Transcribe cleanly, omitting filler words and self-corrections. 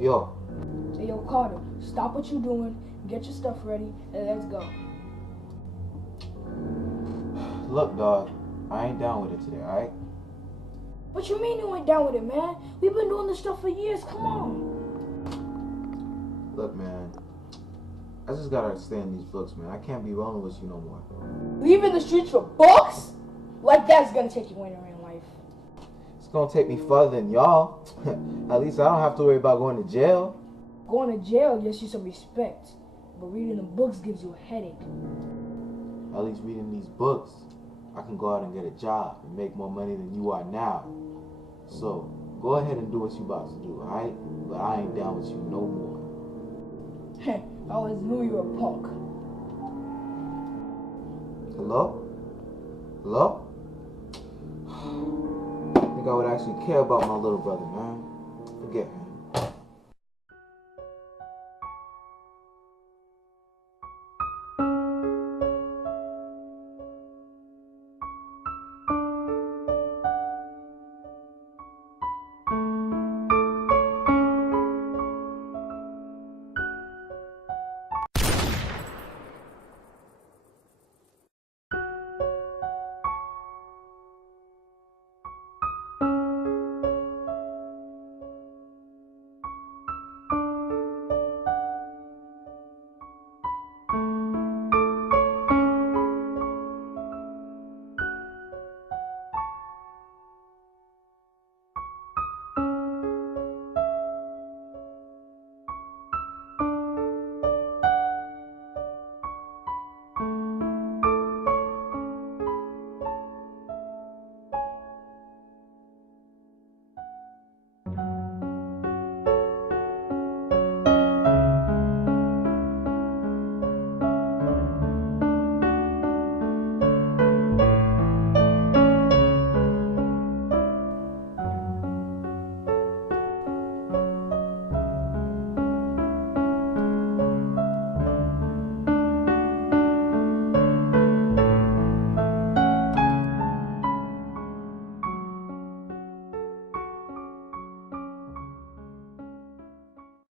Yo. Hey, yo, Carter, stop what you're doing, get your stuff ready, and let's go. Look, dog, I ain't down with it today, alright? What you mean you ain't down with it, man? We've been doing this stuff for years, come on. Look, man, I just gotta understand these books, man. I can't be rolling with you no more. Leaving the streets for books? Like that's gonna take you anywhere in life. It's gonna take me further than y'all. At least I don't have to worry about going to jail. Going to jail gets you some respect, but reading the books gives you a headache. At least reading these books, I can go out and get a job and make more money than you are now. So, go ahead and do what you about to do, alright? But I ain't down with you no more. I always knew you were a punk. Hello? Hello? I think I would actually care about my little brother, man. Forget him.